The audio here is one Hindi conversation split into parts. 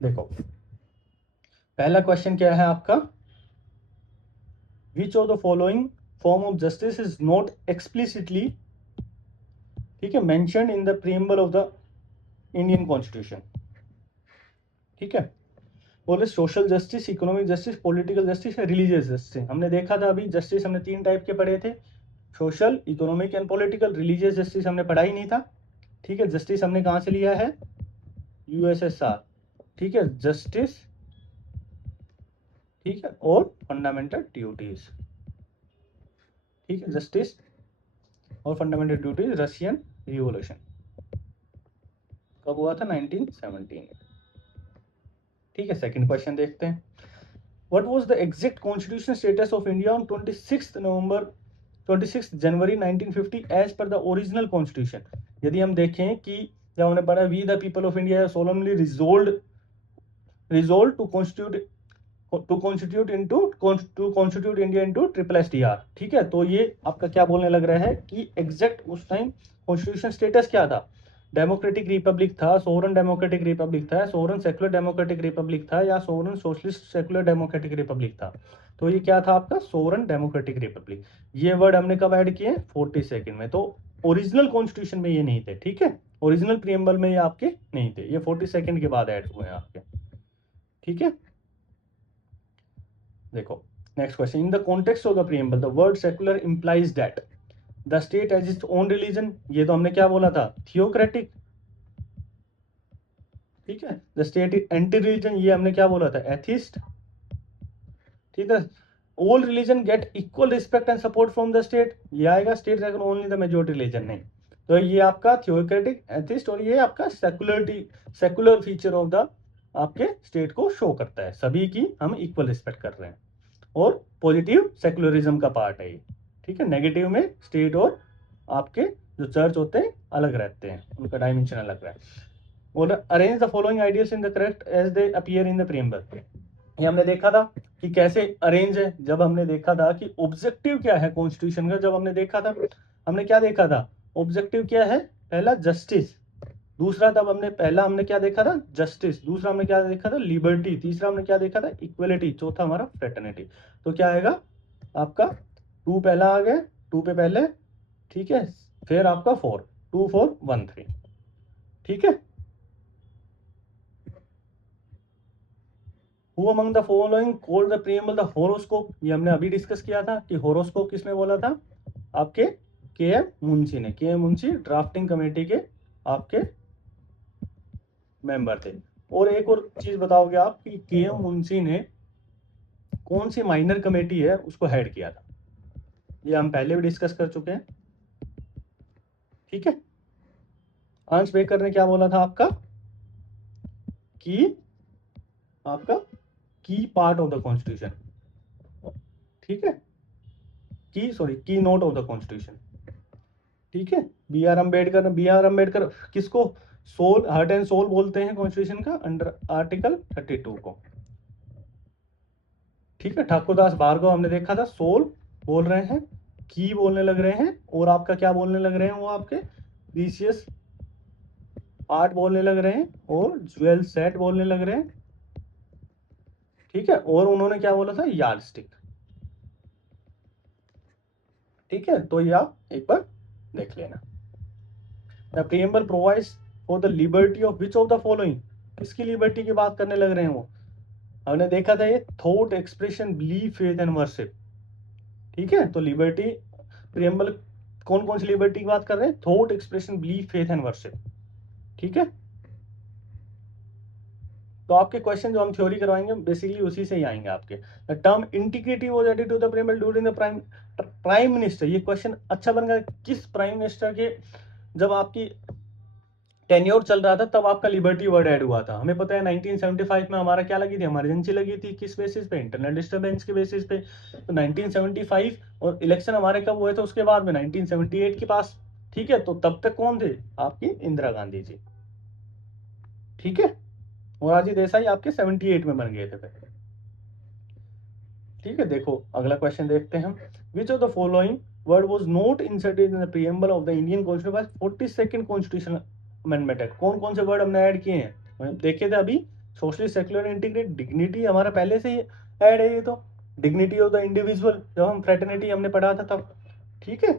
देखो पहला क्वेश्चन क्या है आपका, विच of the following form of justice is not explicitly, ठीक है, mentioned in the preamble of the Indian constitution. ठीक है, बोले social justice, economic justice, political justice, religious justice. हमने देखा था अभी जस्टिस हमने 3 टाइप के पढ़े थे, social, economic and political. Religious justice हमने पढ़ा ही नहीं था। ठीक है, जस्टिस हमने कहाँ से लिया है, यूएसएसआर। ठीक है, जस्टिस, ठीक है, और फंडामेंटल ड्यूटीज। ठीक है, जस्टिस और फंडामेंटल ड्यूटीज, रशियन रिवॉल्यूशन कब हुआ था, 1917। ठीक है, सेकंड क्वेश्चन देखते हैं। What was the exact constitution status of India on 26 January 1950 as per the original constitution. यदि हम देखें कि जब हमने पढ़ा we the people of India solemnly resolve to constitute India into triple STR. ठीक है, तो ये आपका क्या बोलने लग रहा है कि एग्जैक्ट उस टाइम कॉन्स्टिट्यूशन स्टेटस क्या था, डेमोक्रेटिक रिपब्लिक था, सोवरन डेमोक्रेटिक रिपब्लिक था, सोवरन सेकुलर डेमोक्रेटिक रिपब्लिक था, या sovereign socialist secular democratic Republic था। तो ये क्या था आपका, सोवरन डेमोक्रेटिक रिपब्लिक। ये वर्ड हमने कब ऐड किए, 42 में। तो ओरिजिनल कॉन्स्टिट्यूशन में ये नहीं थे। ठीक है, ओरिजिनल प्रीएम्बल में ये आपके नहीं थे, ये 42 के बाद ऐड हुए हैं आपके। ठीक है, देखो next question, in the context of the preamble the word secular implies that the state has its own religion. ये तो हमने क्या बोला था, थियोक्रेटिक। ठीक है, the state is anti religion, ये हमने क्या बोला था, एथिस्ट। ठीक है, all religion get equal respect and support from the state, ये आएगा state reckon only the majority religion, नहीं। तो ये आपका थियोक्रेटिक, एथिस्ट, और ये आपका सेकुलर फीचर ऑफ द आपके स्टेट को शो करता है, सभी की हम इक्वल रिस्पेक्ट कर रहे हैं। और पॉजिटिव सेकुलरिज्म का पार्ट है ये। ठीक है, नेगेटिव में स्टेट और आपके जो चर्च होते हैं अलग रहते हैं, उनका डायमेंशन अलग रहता है। और arrange the following ideals in the correct as they appear in the preamble. ये हमने देखा था कि कैसे अरेंज है, जब हमने देखा था कि ऑब्जेक्टिव क्या है कॉन्स्टिट्यूशन का, जब हमने देखा था, हमने क्या देखा था, ऑब्जेक्टिव क्या है, पहला जस्टिस, दूसरा तब हमने पहला हमने क्या देखा था, जस्टिस, दूसरा हमने क्या देखा था, लिबर्टी, तीसरा हमने क्या देखा था, इक्वलिटी, चौथा हमारा फ्रेटर्निटी। तो क्या आएगा आपका 2 पहला आ गया, 2 पे पहले, ठीक है, फिर आपका 4, 2 4 1 3। ठीक है, who among the following called the preamble the horoscope. ये हमने अभी डिस्कस किया था कि होरोस्कोप किसने बोला था, आपके के एम मुंशी ने। के एम मुंशी ड्राफ्टिंग कमेटी के आपके मेंबर थे। और एक और चीज बताओगे आप कि के एम मुंशी ने कौन सी माइनर कमेटी है उसको हेड किया था, ये हम पहले भी डिस्कस कर चुके हैं। ठीक है, अंश बेकर ने क्या बोला था आपका कि आपका की पार्ट ऑफ द कॉन्स्टिट्यूशन, ठीक है, की नोट ऑफ द कॉन्स्टिट्यूशन। ठीक है, बी आर अम्बेडकर किसको सोल, हार्ट एंड सोल बोलते हैं कॉन्स्टिट्यूशन का, अंडर आर्टिकल 32 को। ठीक है, ठाकुरदास भार्गव हमने देखा था सोल बोल रहे हैं, की बोलने लग रहे हैं, और आपका क्या बोलने लग रहे हैं, वो आपके प्रीसियस आर्ट बोलने लग रहे हैं, और ज्वेल सेट बोलने लग रहे हैं। ठीक है, और उन्होंने क्या बोला था, यार्ड स्टिक। ठीक है, तो ये आप एक बार देख लेना। The preamble provides for the liberty of which of the following, किसकी लिबर्टी की बात करने लग रहे हैं वो, हमने देखा था ये thought expression belief faith and worship. ठीक है, तो लिबर्टी प्रीएम्बल कौन कौन सी लिबर्टी की बात कर रहे हैं, thought expression belief faith and worship. ठीक है, तो आपके क्वेश्चन जो हम थ्योरी करवाएंगे बेसिकली उसी से ही आएंगे आपके। The term integrity was added to the preamble during the prime minister. ये क्वेश्चन अच्छा बन गया, किस प्राइम मिनिस्टर के जब आपकी टेन्योर चल रहा था तब आपका लिबर्टी वर्ड ऐड हुआ था। हमें पता है 1975 में हमारा क्या लगी थी, इमरजेंसी लगी थी, किस बेसिस पे, इंटरनल डिस्टर्बेंस के बेसिस पे। तो 1975 और इलेक्शन हमारे कब हुए थे उसके बाद में, 1978 के पास। ठीक है, तो तब तक कौन थे, आपकी इंदिरा गांधी जी। ठीक है, मोरारजी देसाई आपके 78 में बन गए थे फिर। ठीक है, देखो अगला क्वेश्चन देखते हैं हम। विच of the following word was not inserted in the preamble of the Indian constitution bye 42nd constitution amendment act. कौन कौन से वर्ड हमने ऐड किए हैं, देखे थे अभी सोशली सेक्युलर इंटीग्रेट, डिग्निटी हमारा पहले से ही ऐड है ये तो, डिग्निटी ऑफ द इंडिविजुअल, जब हम फ्रेटर्निटी हमने पढ़ा था तब। ठीक है,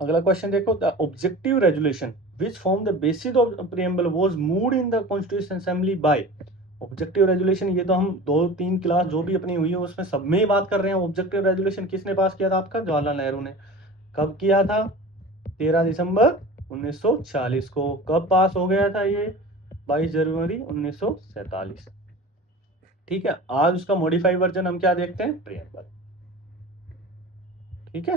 अगला क्वेश्चन देखो, the objective resolution which form the basis of preamble was moved in the constitution assembly bye. Objective resolution, ये तो हम 2-3 क्लास जो भी अपनी हुई है उसमें सब में ही बात कर रहे हैं। ऑब्जेक्टिव रेजोल्यूशन किसने पास किया था आपका? जवाहरलाल नेहरू ने। कब किया था? 13 दिसंबर 1940 को। कब पास हो गया था ये? 22 जनवरी 1947। ठीक है, आज उसका मॉडिफाइड वर्जन हम क्या देखते हैं? प्रीएम्बल। ठीक है,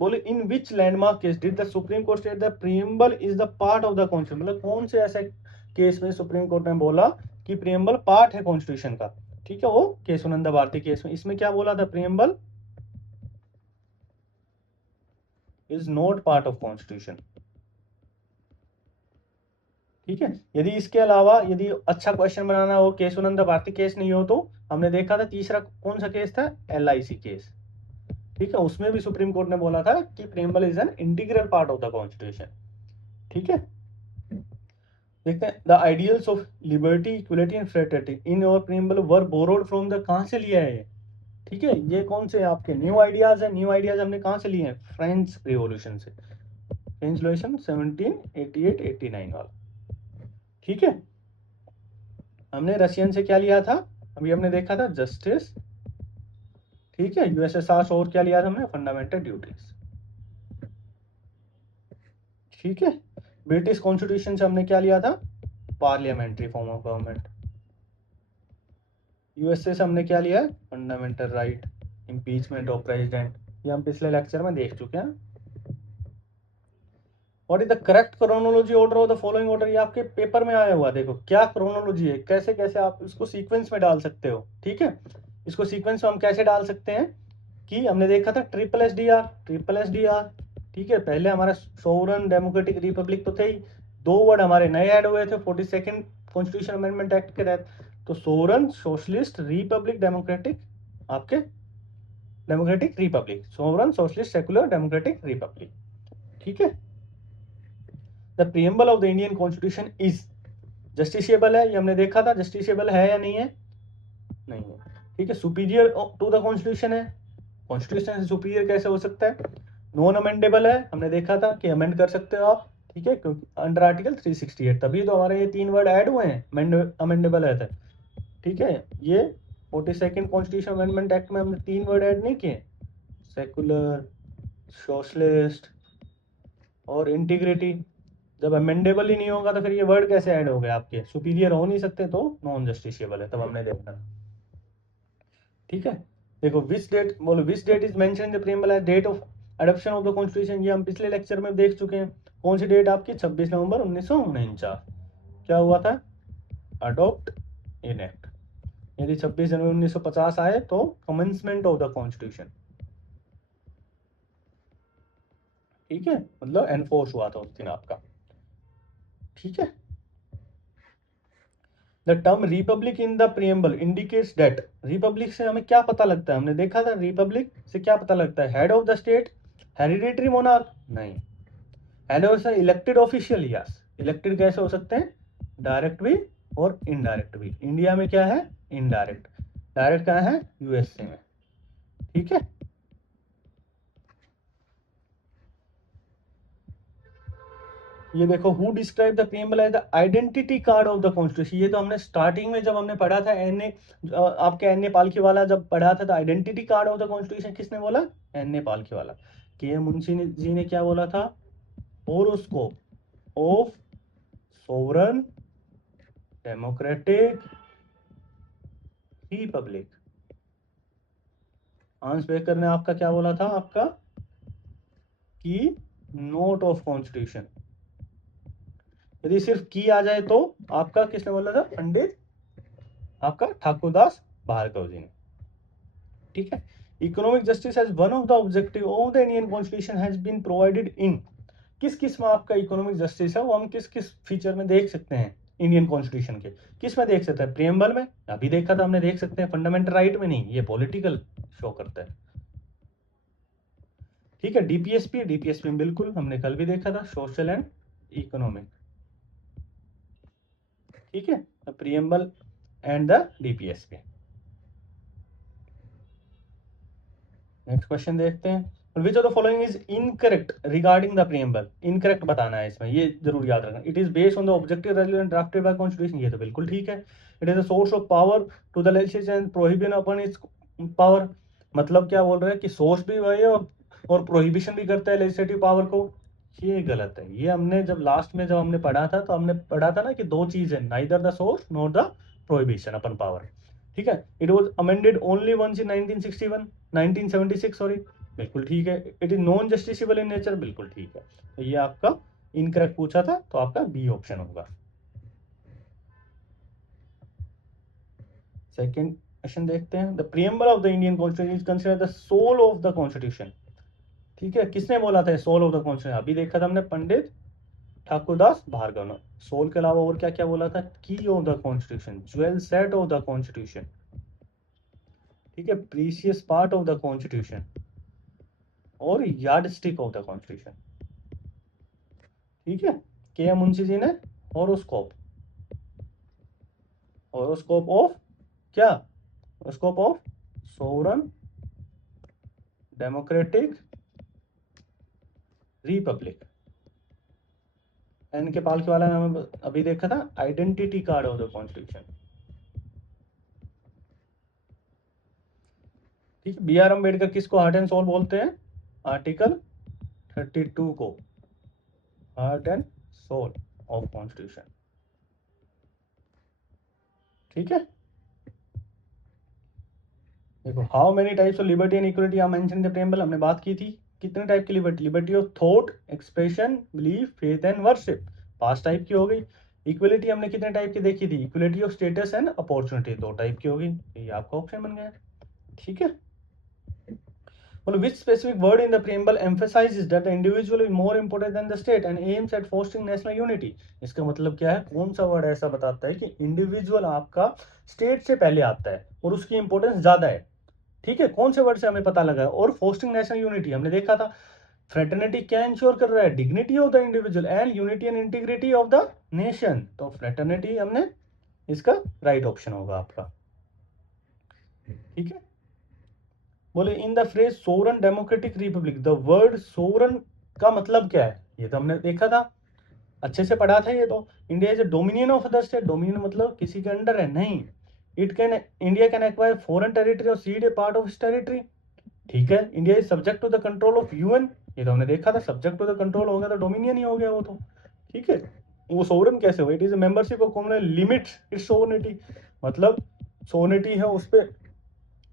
बोले in which landmark case did the supreme court state the preamble is the part of the constitution. मतलब कौन से ऐसे केस में सुप्रीम कोर्ट ने बोला कि प्रीएम्बल पार्ट है कॉन्स्टिट्यूशन का? ठीक है, वो केशवानंद भारती केस में। इसमें क्या बोला था? Preamble is not part of constitution. ठीक है, यदि इसके अलावा यदि अच्छा क्वेश्चन बनाना हो, केशवानंद भारती केस नहीं हो, तो हमने देखा था तीसरा कौन सा केस था? LIC case. ठीक है, उसमें भी सुप्रीम कोर्ट ने बोला था कि preamble is an integral part of the constitution. ठीक है, देखते हैं, the ideals of liberty, equality and fraternity in your preamble were borrowed from the, कहां से लिया है ये? ठीक है, ये कौन से आपके न्यू आइडियाज है? न्यू आइडियाज हमने कहां से लिए हैं? फ्रेंच रिवॉल्यूशन से, फ्रेंच रिवॉल्यूशन 1788-89 वाला। ठीक है, हमने रशियन से क्या लिया था? अभी हमने देखा था जस्टिस। ठीक है, USSR से और क्या लिया था हमने? Fundamental duties. ठीक है, ब्रिटिश कॉन्स्टिट्यूशन से हमने क्या लिया था? Parliamentary form of government. USA से हमने क्या लिया है? Fundamental right, impeachment of president, ये हम पिछले लेक्चर में देख चुके हैं। What is the correct chronology order of the following order? ये आपके पेपर में आया हुआ, देखो क्या क्रोनोलॉजी है, कैसे कैसे आप इसको सीक्वेंस में डाल सकते हो। ठीक है, इसको सीक्वेंस में हम कैसे डाल सकते हैं कि हमने देखा था SSDR, SSDR। ठीक है, पहले हमारा सोवरन डेमोक्रेटिक रिपब्लिक तो थे ही, 2 वर्ड हमारे नए ऐड हुए थे 42nd कॉन्स्टिट्यूशन अमेंडमेंट एक्ट के तहत। तो सोवरन सोशलिस्ट रिपब्लिक डेमोक्रेटिक, आपके democratic Republic, sovereign socialist secular democratic Republic. ठीक है, the preamble of the Indian constitution is justiciable है, ये हमने देखा था, जस्टिसेबल है या नहीं है? नहीं है। ठीक है, सुपीरियर टू द कॉन्स्टिट्यूशन है, कॉन्स्टिट्यूशन से सुपीरियर कैसे हो सकता है? नॉन अमेंडेबल है, हमने देखा था कि अमेंड कर सकते हो आप। ठीक है, क्योंकि अंडर आर्टिकल 368, तभी तो हमारे ये 3 वर्ड ऐड हुए हैं, अमेंडेबल है था। ठीक है, ये 42nd कॉन्स्टिट्यूशन अमेंडमेंट एक्ट में हमने 3 वर्ड ऐड नहीं किए, सेकुलर, सोशलिस्ट और इंटीग्रिटी। जब अमेंडेबल ही नहीं होगा तो फिर ये वर्ड कैसे ऐड हो गए आपके? सुपीरियर हो नहीं सकते तो नॉन जस्टिसेबल है, तब हमने देखा। ठीक है, देखो विच डेट, बोलो which date is mention in the preamble as date of adoption of the constitution, ये हम पिछले लेक्चर में देख चुके हैं। कौन सी डेट आपकी? 26 नवंबर 1949। क्या हुआ था? Adopt in act. यदि 26 जनवरी 1950 आए तो कमेंसमेंट ऑफ द कॉन्स्टिट्यूशन। ठीक है, मतलब एनफोर्स हुआ था उस दिन आपका। ठीक है, the term Republic in the preamble indicates that, Republic से हमें क्या पता लगता है? हमने देखा था रिपब्लिक से क्या पता लगता है? Head of the state, hereditary monarch? नहीं। Head of the elected official? Yes. Elected कैसे हो सकते हैं? डायरेक्ट भी और इनडायरेक्ट भी। इंडिया में क्या है? इनडायरेक्ट। डायरेक्ट कहाँ है? USA में। ठीक है, ये देखो, who describe the preamble as the identity card of the constitution. ये तो हमने स्टार्टिंग में जब हमने पढ़ा था, आपके NA पालकी वाला जब पढ़ा था, तो identity card of the constitution किसने बोला? NA पालकी वाला। KM मुंशी जी ने क्या बोला था? Horoscope of sovereign democratic Republic. Hans baker ने आपका क्या बोला था? आपका की नोट ऑफ कॉन्स्टिट्यूशन। यदि सिर्फ की आ जाए तो आपका किसने बोला था? पंडित आपका ठाकुरदास भार्गव जी ने। ठीक है, economic justice as one of the objective of the Indian constitution has been provided in, किस किस में आपका इकोनॉमिक जस्टिस है वो हम किस किस फीचर में देख सकते हैं इंडियन कॉन्स्टिट्यूशन के? किस में देख सकते हैं? प्रीएम्बल में, अभी देखा था हमने, देख सकते हैं। फंडामेंटल राइट में नहीं, ये पॉलिटिकल शो करता है। ठीक है, DPSP में बिल्कुल हमने कल भी देखा था, सोशल एंड इकोनॉमिक। ठीक है, the preamble and the DPSP. Next question देखते हैं, which of the following is incorrect regarding the preamble. Incorrect बताना है इसमें, ये जरूर याद रखना। It is based on the objective resolution drafted by constitution, ये तो बिल्कुल ठीक है। It is a source of power to the legislature and prohibition upon its power, मतलब क्या बोल रहे हैं कि सोर्स भी वही है और प्रोहिबिशन भी करता है लेजिस्लेटिव पावर को, ये गलत है। ये हमने जब लास्ट में जब हमने पढ़ा था तो हमने पढ़ा था ना कि दो चीज है, neither the source nor the prohibition upon power. ठीक है, it was amended only once in 1961 1976 sorry, बिल्कुल ठीक है। It is non justiciable in nature, बिल्कुल ठीक है। तो ये आपका इनकरेक्ट पूछा था, तो आपका बी ऑप्शन होगा। सेकंड क्वेश्चन देखते हैं, the preamble of the Indian constitution is considered the soul of the constitution. ठीक है, किसने बोला था सोल ऑफ द कॉन्स्टिट्यूशन? अभी देखा था हमने, पंडित ठाकुरदास भार्गव ने। सोल के अलावा और क्या क्या बोला था? Key of the constitution, jewel set of the constitution, ठीक है, precious part of the constitution और यार्डस्टिक ऑफ द कॉन्स्टिट्यूशन। ठीक है, के मुंशी जी ने हॉरोस्कोप, हॉरोस्कोप ऑफ क्या? Horoscope of sovereign democratic republic. N K Pal के वाला नाम अभी देखा था, identity card of the constitution. ठीक है, बी आर अम्बेडकर किसको हार्ट एंड सोल बोलते हैं? आर्टिकल 32 को heart and soul of constitution. ठीक है, देखो, how many types of liberty and equality are mentioned in the preamble, हमने बात की थी। कितने टाइप की liberty? Liberty of thought, expression, belief, faith and worship, 5 type की हो गई। इक्वलिटी हमने कितने टाइप की देखी थी? Equality of status and opportunity, 2 type की होगी। ये आपका ऑप्शन बन गया। ठीक है, well, which specific word in the preamble emphasizes that the individual is more important than the state and aims at fostering national unity? इसका मतलब क्या है? कौन सा वर्ड ऐसा बताता है कि इंडिविजुअल आपका स्टेट से पहले आता है और उसकी इंपॉर्टेंस ज्यादा है? ठीक है, कौन से वर्ड से हमें पता लगा है? और फोस्टिंग नेशनल यूनिटी हमने देखा था, फ्रेटर्निटी क्या इंश्योर कर रहा है? Dignity of the individual and unity and integrity of the nation. तो फ्रेटर्निटी हमने, इसका राइट ऑप्शन होगा आपका। ठीक है, बोले in the phrase sovereign democratic Republic, the word sovereign का मतलब क्या है? ये तो हमने देखा था, अच्छे से पढ़ा था ये तो। India is a dominion of other state, dominion मतलब किसी के अंडर है, नहीं। It can, India can acquire foreign territory और cede a part of territory. ठीक है, India is subject to the control of UN, ये तो हमने देखा था, सब्जेक्ट टू द कंट्रोल हो गया तो डोमिनियन ही हो गया वो तो। ठीक है, वो सोवरन कैसे हो? It is membership of common limits it's sovereignty, मतलब सोवरेनिटी है उस पर,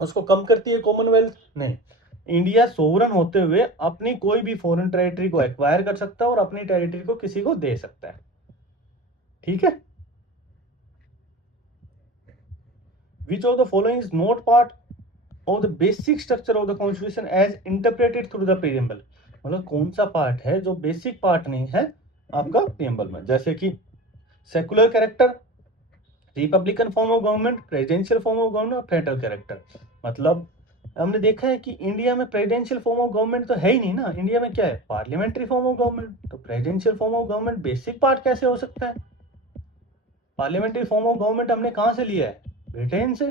उसको कम करती है कॉमनवेल्थ? नहीं, इंडिया सोवरन होते हुए अपनी कोई भी फॉरेन टेरिटरी को एक्वायर कर सकता है और अपनी टेरिटरी को किसी को दे सकता है। ठीक है, which of the following is not part of the basic structure of the constitution as interpreted through the preamble, मतलब कौन सा पार्ट है जो बेसिक पार्ट नहीं है आपका प्रीएम्बल में? जैसे कि secular character, Republican form of government, presidential form of government, federal character. मतलब हमने देखा है कि इंडिया में प्रेसिडेंशियल फॉर्म ऑफ गवर्नमेंट तो है ही नहीं ना, इंडिया में क्या है? Parliamentary form of government. तो presidential form of government basic part कैसे हो सकता है? पार्लियामेंट्री फॉर्म ऑफ गवर्नमेंट हमने कहां से लिया है? ब्रिटेन से।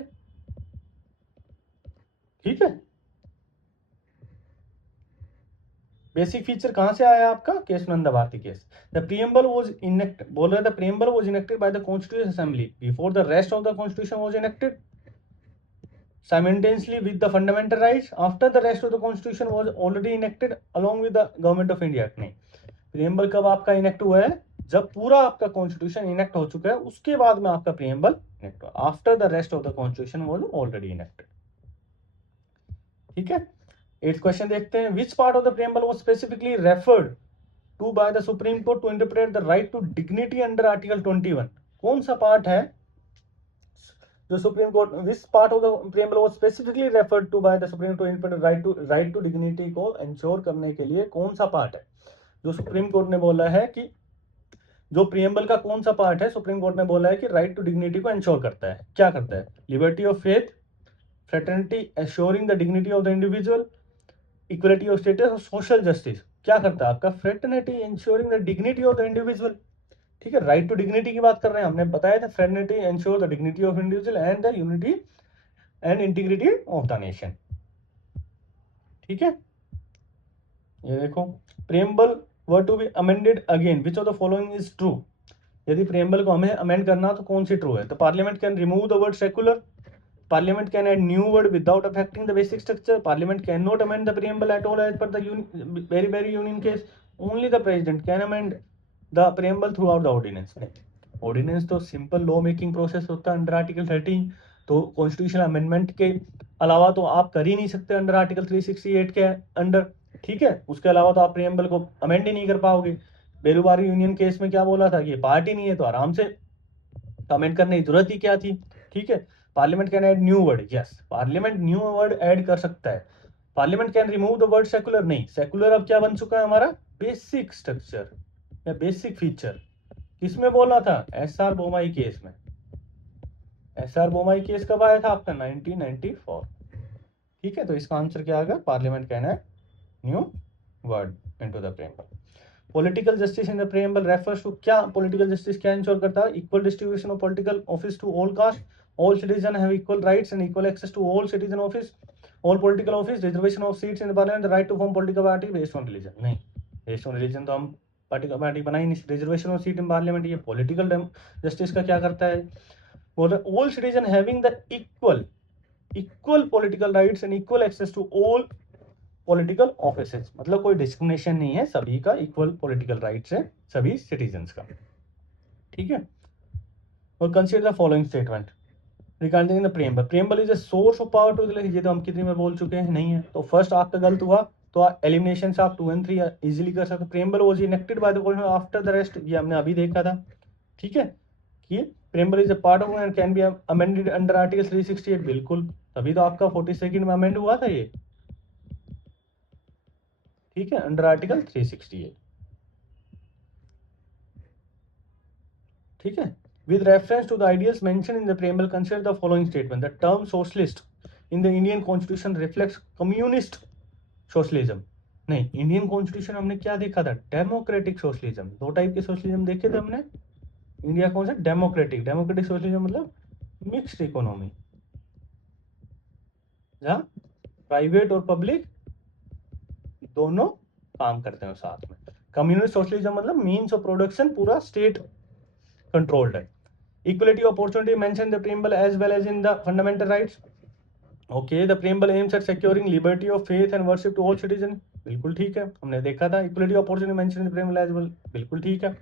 ठीक है, बेसिक फीचर कहां से आया आपका? Case Nanda Bharati case. The preamble was enacted, बोल रहे the preamble was enacted by the constitution assembly before the rest of the constitution was enacted simultaneously with the fundamental rights after the rest of the constitution was already enacted along with the government of India। नहीं, प्रीएम्बल कब आपका इनेक्ट हुआ है? जब पूरा आपका कॉन्स्टिट्यूशन इनेक्ट हो चुका है, उसके बाद में आपका प्रीएम्बल इनेक्ट हुआ, after the rest of the constitution was already enacted. ठीक है, 8th क्वेश्चन देखते हैं, which part of the preamble was specifically referred to by the supreme court to interpret the right to dignity under article 21? कौन सा पार्ट है जो supreme court, which part of the preamble was specifically referred to by the supreme court to right to dignity को इंश्योर करने के लिए? कौन सा पार्ट है जो सुप्रीम कोर्ट ने बोला है कि, जो प्रीएम्बल का कौन सा पार्ट है सुप्रीम कोर्ट ने बोला है कि राइट टू डिग्निटी को इंश्योर करता है? क्या करता है? Liberty of faith, fraternity assuring the dignity of the individual, equality of status और सोशल जस्टिस। क्या करता है आपका? Fraternity ensuring the dignity of the individual. ठीक है, राइट टू डिग्निटी की बात कर रहे हैं, हमने बताया था fraternity ensure the dignity of individual and the unity and integrity of the nation. ठीक है, ये देखो, preamble were to be amended again which of the following is true. यदि प्रेम्बल को हमें अमेंड करना तो कौन सी ट्रू है? तो parliament can remove the word secular, Parliament can add new word without affecting the basic structure. Parliament cannot amend the preamble at all as per the very union case. Only the president can amend the preamble throughout the ordinance. Ordinance तो सिंपल लॉ मेकिंग प्रोसेस होता है अंडर आर्टिकल 13, तो कॉन्स्टिट्यूशनल अमेंडमेंट के अलावा तो आप कर ही नहीं सकते अंडर आर्टिकल 368 के अंडर। ठीक है, उसके अलावा तो आप प्रेम्बल को अमेंड ही नहीं कर पाओगे। बेरुबारी यूनियन केस में क्या बोला था कि पार्ट ही नहीं है तो आराम से अमेंड करने की जरूरत ही क्या थी। ठीक है, parliament can add new word, yes parliament new word add कर सकता है। Parliament can remove the word secular, नहीं, सेकुलर अब क्या बन चुका है हमारा बेसिक स्ट्रक्चर या बेसिक फीचर। किसमें बोला था? एसआर बोमाई केस में। एसआर बोमाई केस कब आया था आपका? 1994। ठीक है, तो इसका आंसर क्या आएगा? Parliament can add new word into the preamble. Political justice in the preamble refers to, क्या पॉलिटिकल जस्टिस क्या इंश्योर करता है? Equal distribution of political office to all caste, all citizens have equal rights and equal access to all citizen office, all political office, reservation of seats in the parliament, the right to form political party based on religion। नहीं, based on religion तो हम political party बना ही नहीं। reservation of seat in parliament, ये political justice का क्या करता है? बोल रहे all citizen having the equal political rights and equal access to all political offices, मतलब कोई डिस्क्रिमिनेशन नहीं है, सभी का इक्वल पॉलिटिकल राइट्स है सभी सिटीजन्स का। ठीक है, और consider the following statement regarding the preamble. Preamble is a source of power to, ये तो हम कितनी बार बोल चुके हैं, नहीं है। तो फर्स्ट आपका गलत हुआ, तो एलिमिनेशन से आप 2 और 3 इजीली कर सकते। Preamble was enacted by the constitution after the rest, ये हमने अभी देखा था। ठीक है, कि preamble is a part of and can be amended under article 368, बिल्कुल, तभी तो आपका 42nd में अमेंड हुआ था ये। ठीक है, अंडर आर्टिकल 368। ठीक है, with reference to the ideals mentioned in the preamble, consider the following statement: the term socialist in the Indian constitution reflects communist socialism। नहीं, इंडियन कॉन्स्टिट्यूशन हमने क्या देखा था? Democratic socialism. 2 टाइप के सोशलिज्म देखे थे हमने। इंडिया कौन सा? डेमोक्रेटिक। डेमोक्रेटिक सोशलिज्म मतलब मिक्स्ड इकोनॉमी, जहाँ प्राइवेट और पब्लिक दोनों काम करते हैं साथ में। कम्युनिस्ट सोशलिज्म मतलब मीन्स ऑफ प्रोडक्शन पूरा स्टेट कंट्रोल्ड है। Equality of opportunity mentioned in the preamble as well as in the fundamental rights. Okay, the preamble aims at securing liberty of faith and worship to all citizens। बिल्कुल ठीक है, हमने देखा था। Equality of opportunity mentioned in the preamble as well, बिल्कुल ठीक है।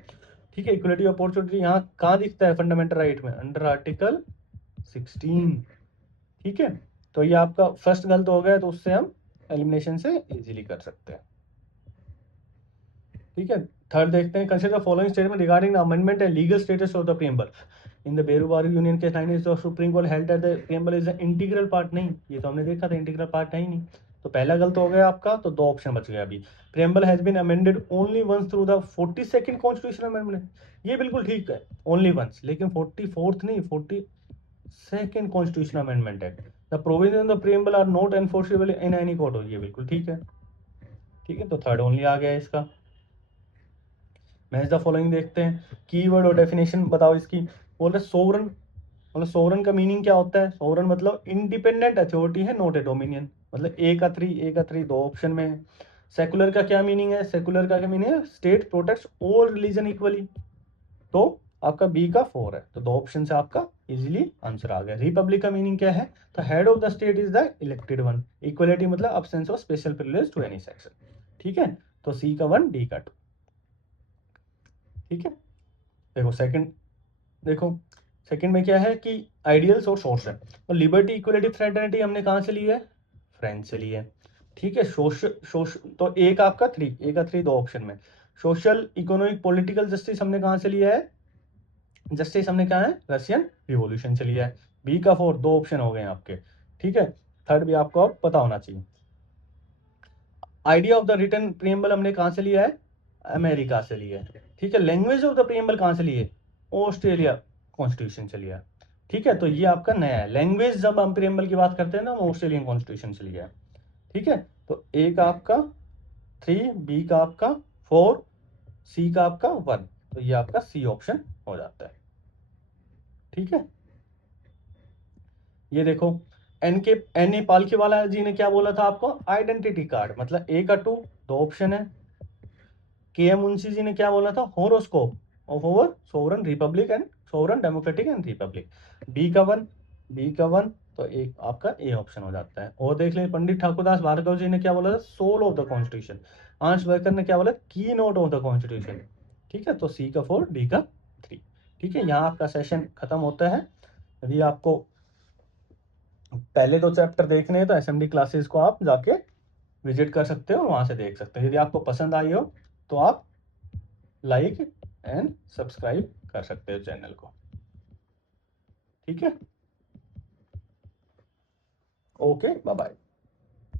ठीक है, equality of opportunity यहाँ कहाँ दिखता है फंडामेंटल राइट में? Under article 16। ठीक है, तो ये आपका फर्स्ट गलत हो गया, तो उससे हम एलिमिनेशन से इजीली कर सकते हैं। ठीक है, थर्ड देखते हैं, consider the following statement regarding the amendment and legal status of the preamble. In the Berubari union के 9 the supreme court held that the preamble is the integral part. नहीं, ये तो हमने देखा था इंटीग्रल पार्ट है ही नहीं, तो पहला गलत हो गया आपका, तो 2 ऑप्शन बच गया अभी। Preamble has been amended only once through the 42nd constitutional amendment, ये बिल्कुल ठीक है, ओनली वंस, लेकिन 44th नहीं, 42nd कॉन्स्टिट्यूशनल अमेंडमेंट है। The provision of the preamble are not enforceable in any court, ये बिल्कुल ठीक है। ठीक है, तो थर्ड ओनली आ गया इसका। मैच द फॉलोइंग देखते हैं, कीवर्ड और डेफिनेशन बताओ इसकी। बोल रहे सोवरन, मतलब सोवरन का मीनिंग क्या होता है? सोवरन मतलब इंडिपेंडेंट अथॉरिटी है, नॉट ए डोमिनियन, मतलब ए का थ्री 2 ऑप्शन में है। सेकुलर का क्या मीनिंग है? सेकुलर का क्या मीनिंग है? State protects all religion equally, तो आपका बी का 4 है, तो 2 ऑप्शन से आपका इजीली आंसर आ गया। रिपब्लिक का मीनिंग क्या है? तो head of the state is the elected one. Equality मतलब absence of special privilege to any section. ठीक है, तो सी का 1, डी का 2। ठीक है, देखो सेकंड, देखो सेकंड में क्या है कि आइडियल्स और सोर्स है। तो लिबर्टी इक्वलिटी फ्रेटर्निटी हमने कहाँ से ली है? फ्रेंच से ली है। ठीक है, तो एक आपका 3, ए का 3 2 ऑप्शन में। सोशल इकोनॉमिक पॉलिटिकल जस्टिस हमने कहाँ से लिया है? जस्टिस हमने कहा है रशियन रिवॉल्यूशन से लिया है। बी का 4, 2 ऑप्शन हो गए आपके। ठीक है, थर्ड भी आपको अब पता होना चाहिए। Idea of the written preamble हमने कहाँ से लिया है? अमेरिका से लिया है। ठीक है, लैंग्वेज ऑफ द प्रीएम्बल कहाँ से लिए? ऑस्ट्रेलिया कॉन्स्टिट्यूशन से लिया। ठीक है, तो ये आपका नया है। लैंग्वेज जब हम प्रीएम्बल की बात करते हैं ना, हम ऑस्ट्रेलियन कॉन्स्टिट्यूशन से लिया है। ठीक है, तो ए का आपका 3, बी का आपका 4, सी का आपका 1। तो ये आपका सी ऑप्शन हो जाता है। ठीक है, ये देखो एन नेपाल के वाला जी ने क्या बोला था आपको, आइडेंटिटी कार्ड मतलब ए का 2, 2 ऑप्शन है। के एम मुंशी जी ने क्या बोला था, horoscope of over sovereign republic and sovereign democratic and republic, B का 1, बी का 1, तो एक आपका ए ऑप्शन हो जाता है। और देख ले पंडित ठाकुरदास भार्गव जी ने क्या बोला था, सोल ऑफ द कॉन्स्टिट्यूशन। आंश वर्कर ने क्या बोला, की नोट ऑफ द कॉन्स्टिट्यूशन। ठीक है, तो सी का 4, डी का 3। ठीक है, यहाँ आपका सेशन खत्म होता है। यदि आपको पहले 2 चैप्टर देखने हैं तो असेंबली क्लासेस को आप जाके विजिट कर सकते हो, वहां से देख सकते हो। यदि आपको पसंद आई हो तो आप लाइक एंड सब्सक्राइब कर सकते हो चैनल को। ठीक है, ओके, बाय बाय।